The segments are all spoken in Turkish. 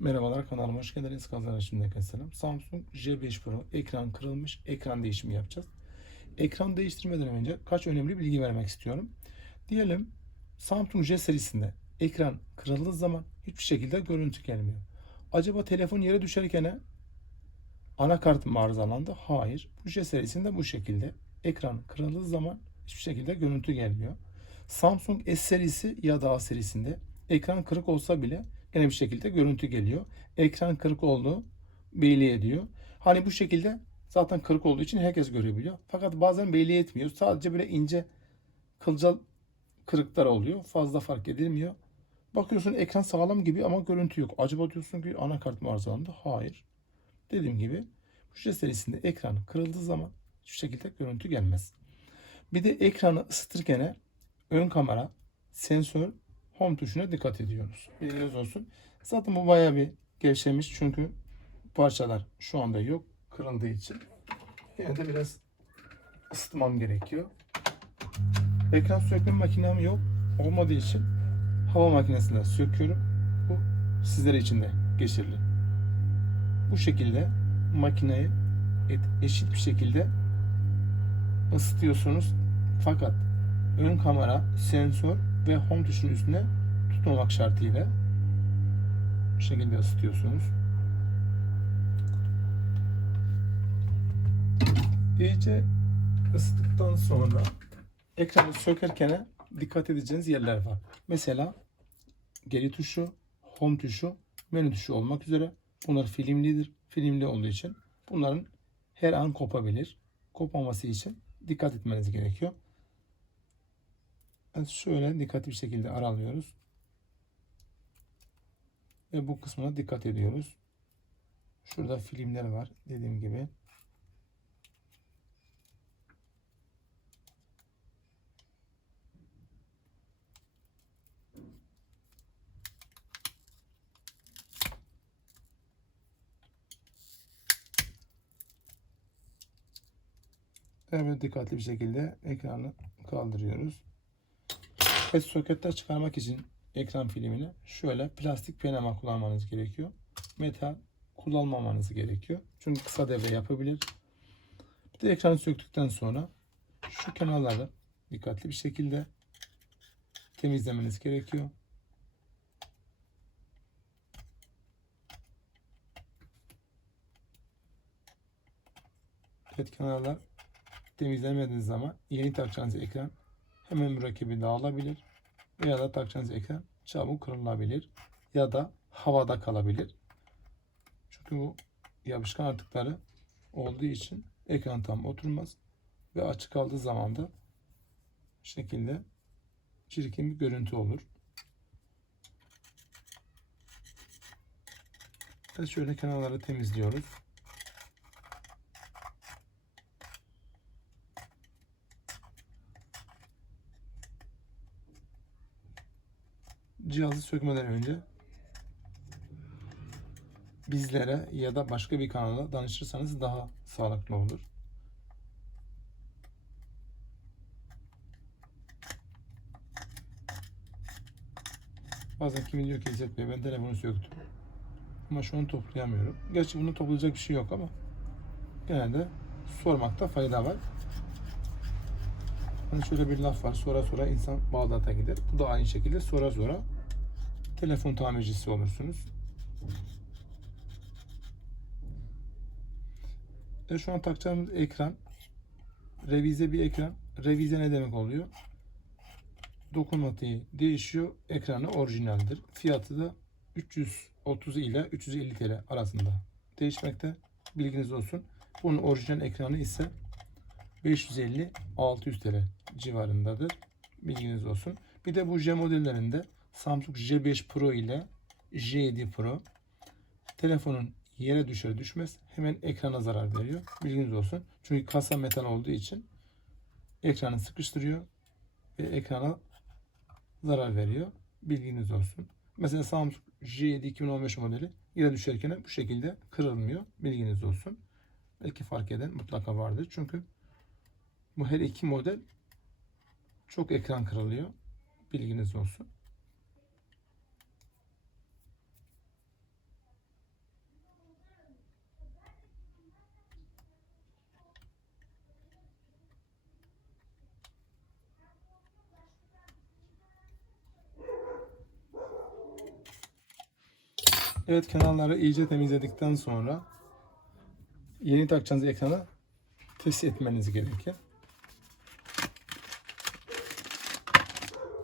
Merhabalar kanalıma hoş geldiniz. Kazanır şimdiden selam. Samsung J5 Pro ekran kırılmış. Ekran değişimi yapacağız. Ekran değiştirmeden önce kaç önemli bilgi vermek istiyorum. Diyelim Samsung J serisinde ekran kırıldığı zaman hiçbir şekilde görüntü gelmiyor. Acaba telefon yere düşerken anakart mı arızalandı? Hayır. Bu J serisinde bu şekilde. Ekran kırıldığı zaman hiçbir şekilde görüntü gelmiyor. Samsung S serisi ya da A serisinde ekran kırık olsa bile gene bir şekilde görüntü geliyor. Ekran kırık olduğu belli ediyor. Hani bu şekilde zaten kırık olduğu için herkes görebiliyor. Fakat bazen belli etmiyor. Sadece böyle ince kılcal kırıklar oluyor. Fazla fark edilmiyor. Bakıyorsun ekran sağlam gibi ama görüntü yok. Acaba diyorsun ki anakart mı arızalandı? Hayır. Dediğim gibi J serisinde ekran kırıldığı zaman hiçbir şekilde görüntü gelmez. Bir de ekranı ısıtırken ön kamera, sensör, home tuşuna dikkat ediyoruz. Bilginiz olsun. Zaten bu bayağı bir gevşemiş çünkü parçalar şu anda yok kırıldığı için. Yine de biraz ısıtmam gerekiyor. Ekran sökme makinem yok olmadığı için hava makinesinden söküyorum. Bu sizler için de geçerli. Bu şekilde makineyi eşit bir şekilde ısıtıyorsunuz. Fakat ön kamera, sensör ve home tuşunun üstüne tutmamak şartıyla bu şekilde ısıtıyorsunuz. İyice ısıttıktan sonra ekranı sökerken dikkat edeceğiniz yerler var. Mesela geri tuşu, home tuşu, menü tuşu olmak üzere. Bunlar filmlidir. Filmli olduğu için bunların her an kopabilir. Kopmaması için dikkat etmeniz gerekiyor. Şöyle dikkatli bir şekilde aralıyoruz. Ve bu kısmına dikkat ediyoruz. Şurada filmler var dediğim gibi. Evet dikkatli bir şekilde ekranı kaldırıyoruz. Ve soketten çıkarmak için ekran filmini şöyle plastik penama kullanmanız gerekiyor. Metal kullanmamanız gerekiyor. Çünkü kısa devre yapabilir. Bir de ekranı söktükten sonra şu kenarları dikkatli bir şekilde temizlemeniz gerekiyor. Evet kenarlar temizlemediğiniz zaman yeni takacağınız ekran hemen mürekkebi dağılabilir veya da takacağınız ekran çabuk kırılabilir ya da havada kalabilir. Çünkü bu yapışkan artıkları olduğu için ekran tam oturmaz ve açık kaldığı zaman da şekilde çirkin bir görüntü olur. Ve şöyle kenarları temizliyoruz. Cihazı sökmeden önce bizlere ya da başka bir kanala danışırsanız daha sağlıklı olur. Bazen kimi diyor ki İzzet Bey ben telefonu söktüm. Ama şu an toplayamıyorum. Gerçi bunu toplayacak bir şey yok ama genelde sormakta fayda var. Hani şöyle bir laf var. Sonra sonra insan Bağdat'a gider. Bu da aynı şekilde sonra sonra telefon tamircisi olursunuz. E şu an takacağımız ekran revize bir ekran. Revize ne demek oluyor? Dokunmatiği değişiyor. Ekranı orijinaldir. Fiyatı da 330 ile 350 TL arasında değişmekte. Bilginiz olsun. Bunun orijinal ekranı ise 550-600 TL civarındadır. Bilginiz olsun. Bir de bu J modellerinde Samsung J5 Pro ile J7 Pro telefonun yere düşer düşmez hemen ekrana zarar veriyor. Bilginiz olsun. Çünkü kasa metal olduğu için ekranı sıkıştırıyor ve ekrana zarar veriyor. Bilginiz olsun. Mesela Samsung J7 2015 modeli yere düşerken bu şekilde kırılmıyor. Bilginiz olsun. Belki fark eden mutlaka vardır. Çünkü bu her iki model çok ekran kırılıyor. Bilginiz olsun. Evet kenarları iyice temizledikten sonra yeni takacağınız ekrana test etmeniz gerekir.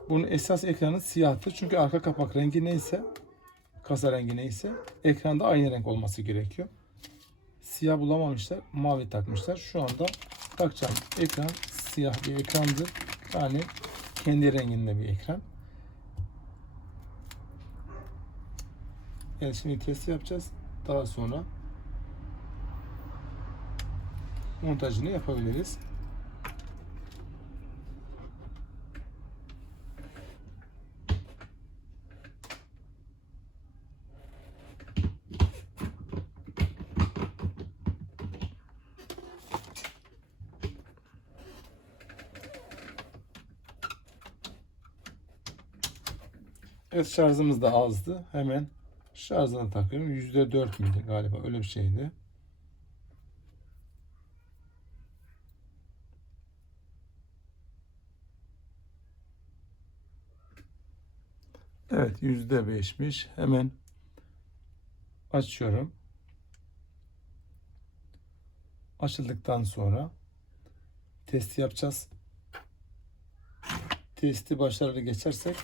Bunun esas ekranı siyahtır. Çünkü arka kapak rengi neyse, kasa rengi neyse ekranda aynı renk olması gerekiyor. Siyah bulamamışlar, mavi takmışlar. Şu anda takacağım ekran siyah bir ekrandır. Yani kendi renginde bir ekran. Evet şimdi test yapacağız. Daha sonra montajını yapabiliriz. Evet şarjımız da azdı. Hemen şarjını takıyorum. %4 müydü galiba öyle bir şeydi. Evet %5'miş. Hemen açıyorum. Açıldıktan sonra testi yapacağız. Testi başarılı geçersek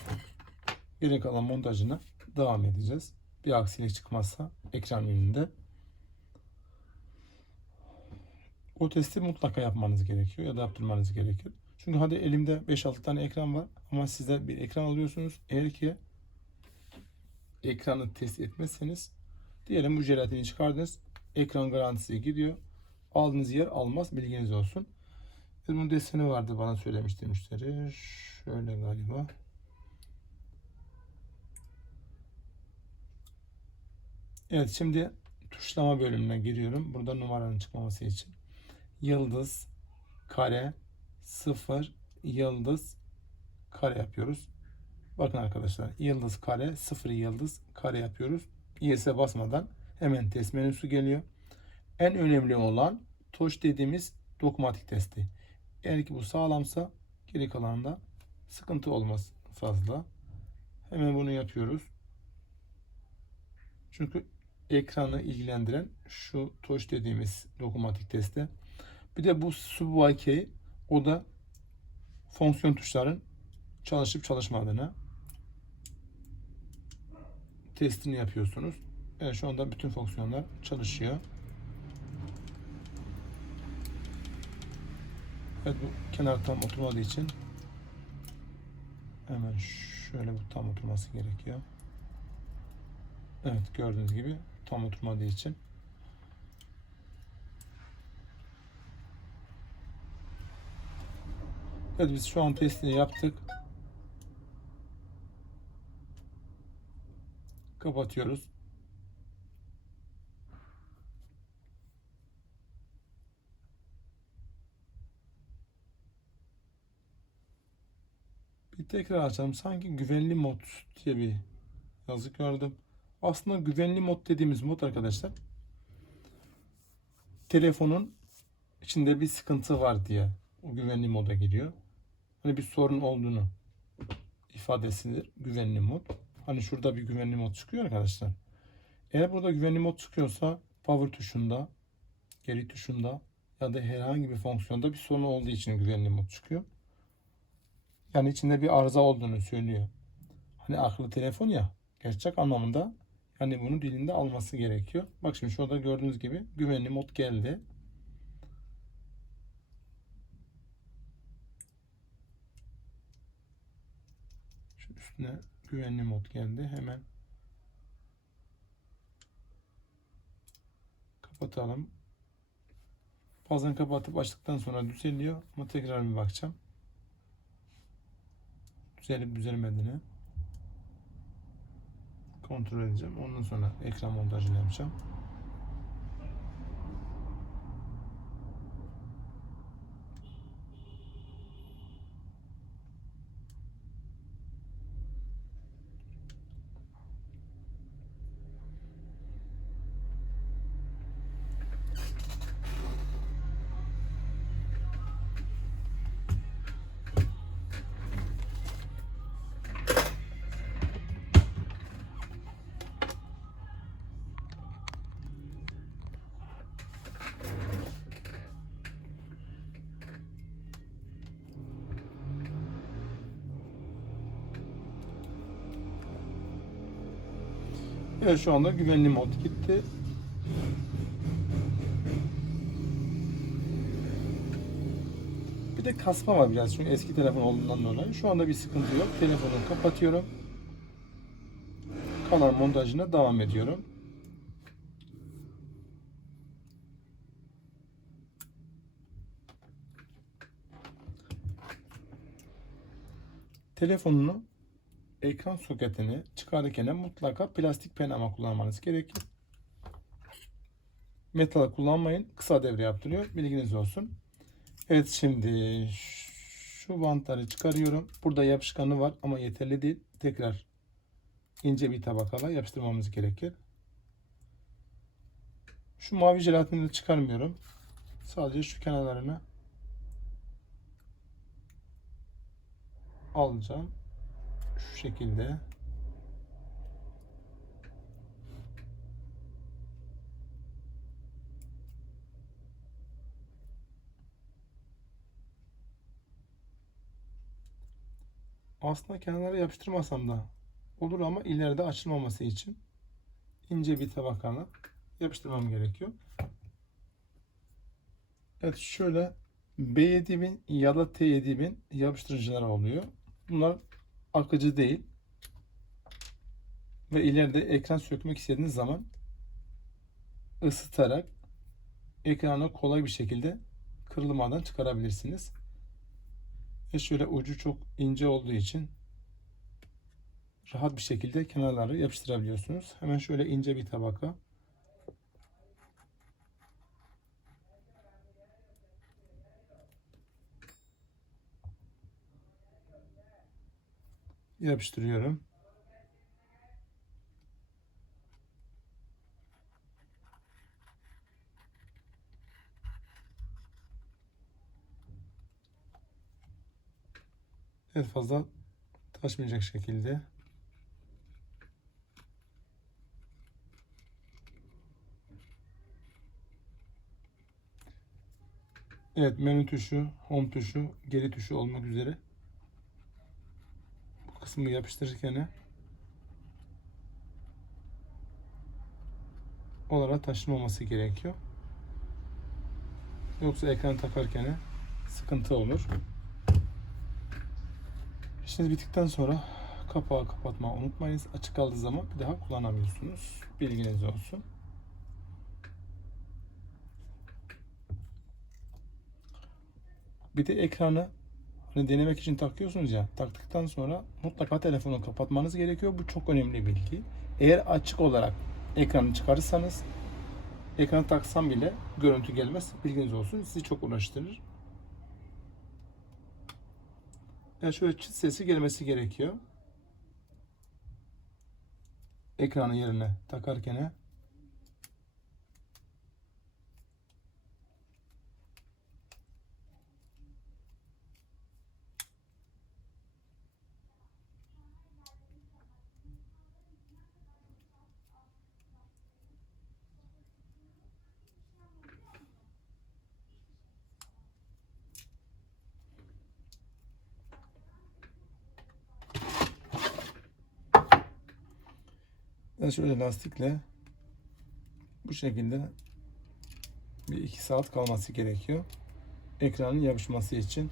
geri kalan montajına devam edeceğiz. Bir aksilik çıkmazsa ekran önünde. O testi mutlaka yapmanız gerekiyor ya da yaptırmanız gerekir. Çünkü hadi elimde 5-6 tane ekran var ama sizler bir ekran alıyorsunuz. Eğer ki ekranı test etmezseniz diyelim bu jelatini çıkardınız. Ekran garantisi gidiyor. Aldığınız yer almaz bilginiz olsun. Bunun deseni vardı bana söylemişti müşteri. Şöyle galiba. Evet şimdi tuşlama bölümüne giriyorum. Burada numaranın çıkmaması için. Yıldız, kare, sıfır, yıldız, kare yapıyoruz. Bakın arkadaşlar yıldız, kare, sıfır, yıldız, kare yapıyoruz. ES'e basmadan hemen test menüsü geliyor. En önemli olan tuş dediğimiz dokunmatik testi. Eğer ki bu sağlamsa geri kalanında sıkıntı olmaz fazla. Hemen bunu yapıyoruz. Çünkü ekranı ilgilendiren şu touch dediğimiz dokunmatik testi. Bir de bu sub YK o da fonksiyon tuşların çalışıp çalışmadığını testini yapıyorsunuz. Evet şu anda bütün fonksiyonlar çalışıyor. Evet bu kenar tam oturmadığı için hemen şöyle bu tam oturması gerekiyor. Evet gördüğünüz gibi tam oturmadığı için. Evet biz şu an testini yaptık. Kapatıyoruz. Bir tekrar açalım. Sanki güvenli mod diye bir yazı gördüm. Aslında güvenli mod dediğimiz mod arkadaşlar telefonun içinde bir sıkıntı var diye o güvenli moda giriyor. Hani bir sorun olduğunu ifadesidir güvenli mod. Hani şurada bir güvenli mod çıkıyor arkadaşlar. Eğer burada güvenli mod çıkıyorsa power tuşunda, geri tuşunda ya da herhangi bir fonksiyonda bir sorun olduğu için güvenli mod çıkıyor. Yani içinde bir arıza olduğunu söylüyor. Hani akıllı telefon ya gerçek anlamında yani bunu dilinde alması gerekiyor. Bak şimdi şurada gördüğünüz gibi güvenli mod geldi. Şu üstüne güvenli mod geldi. Hemen kapatalım. Bazen kapatıp açtıktan sonra düzeliyor ama tekrar bir bakacağım. Düzelip düzelmediğini kontrol edeceğim. Ondan sonra ekran montajını yapacağım. Evet şu anda güvenli mod gitti. Bir de kasma var biraz çünkü eski telefon olduğundan dolayı. Şu anda bir sıkıntı yok. Telefonu kapatıyorum. Kalan montajına devam ediyorum. Telefonunu ekran soketini çıkarırken mutlaka plastik penama kullanmanız gerekir. Metal kullanmayın. Kısa devre yaptırıyor. Bilginiz olsun. Evet şimdi şu bantları çıkarıyorum. Burada yapışkanı var ama yeterli değil. Tekrar ince bir tabakala yapıştırmamız gerekir. Şu mavi jelatini de çıkarmıyorum. Sadece şu kenarlarını alacağım. Şu şekilde. Aslında kenarlara yapıştırmasam da olur ama ileride açılmaması için ince bir tabakana yapıştırmam gerekiyor. Evet şöyle B7000 ya da T7000 yapıştırıcılar oluyor. Bunlar akıcı değil. Ve ileride ekran sökmek istediğiniz zaman ısıtarak ekranı kolay bir şekilde kırılmadan çıkarabilirsiniz. Ve şöyle ucu çok ince olduğu için rahat bir şekilde kenarları yapıştırabiliyorsunuz. Hemen şöyle ince bir tabaka yapıştırıyorum. Evet fazla taşmayacak şekilde. Evet menü tuşu, home tuşu, geri tuşu olmak üzere kısmı yapıştırırken olarak taşınmaması gerekiyor. Yoksa ekran takarken sıkıntı olur. İşiniz bittikten sonra kapağı kapatmayı unutmayınız. Açık kaldığı zaman bir daha kullanamıyorsunuz. Bilginiz olsun. Bir de ekranı hani denemek için takıyorsunuz ya. Taktıktan sonra mutlaka telefonu kapatmanız gerekiyor. Bu çok önemli bilgi. Eğer açık olarak ekranı çıkarırsanız ekranı taksam bile görüntü gelmez. Bilginiz olsun. Sizi çok uğraştırır. Yani şöyle çıt sesi gelmesi gerekiyor. Ekranı yerine takarken Ben şöyle lastikle bu şekilde bir iki saat kalması gerekiyor. Ekranın yapışması için.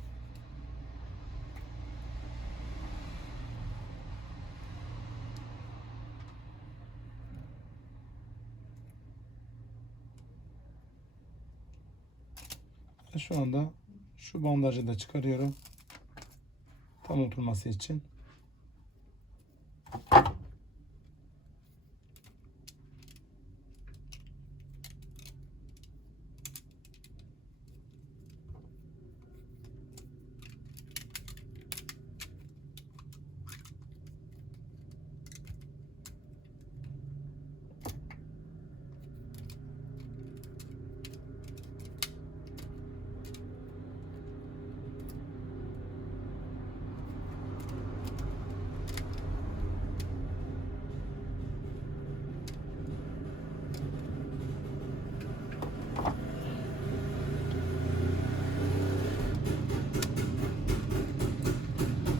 Şu anda şu bandajı da çıkarıyorum. Tam oturması için.